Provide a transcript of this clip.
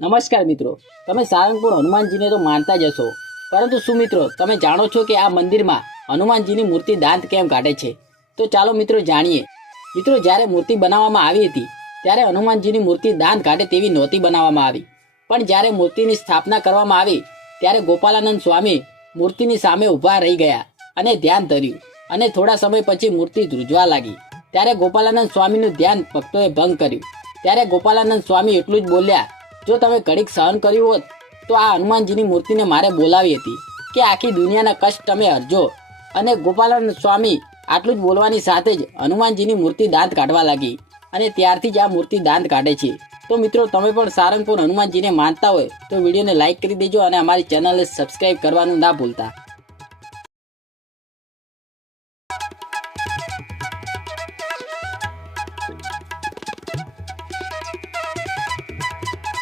નમસ્કાર મિત્રો, તમે સારંગપુર હનુમાનજીને તો માનતા જ હશો, પરંતુ શું મિત્રો તમે જાણો છો કે આ મંદિરમાં હનુમાનજીની મૂર્તિ દાંત કેમ કાઢે છે? તો ચાલો મિત્રો જાણીએ. મિત્રો, જ્યારે મૂર્તિ બનાવવામાં આવી હતી ત્યારે હનુમાનજીની મૂર્તિ દાંત કાઢે તેવી નહોતી બનાવવામાં આવી, પણ જ્યારે મૂર્તિની સ્થાપના કરવામાં આવી ત્યારે ગોપાલાનંદ સ્વામી મૂર્તિની સામે ઊભા રહી ગયા અને ધ્યાન ધર્યું, અને થોડા સમય પછી મૂર્તિ ધ્રુજવા લાગી. ત્યારે ગોપાલાનંદ સ્વામીનું ધ્યાન ભક્તોએ ભંગ કર્યું. ત્યારે ગોપાલાનંદ સ્વામી એટલું જ બોલ્યા, જો તમે ઘડીક સહન કર્યું હોત તો આ હનુમાનજીની મૂર્તિને મારે બોલાવી હતી કે આખી દુનિયાના કષ્ટ તમે હરજો. અને ગોપાલાનંદ સ્વામી આટલું જ બોલવાની સાથે જ હનુમાનજીની મૂર્તિ દાંત કાઢવા લાગી, અને ત્યારથી જ આ મૂર્તિ દાંત કાઢે છે. તો મિત્રો, તમે પણ સારંગપુર હનુમાનજીને માનતા હોય તો વિડીયોને લાઈક કરી દેજો અને અમારી ચેનલને સબસ્ક્રાઈબ કરવાનું ના ભૂલતા.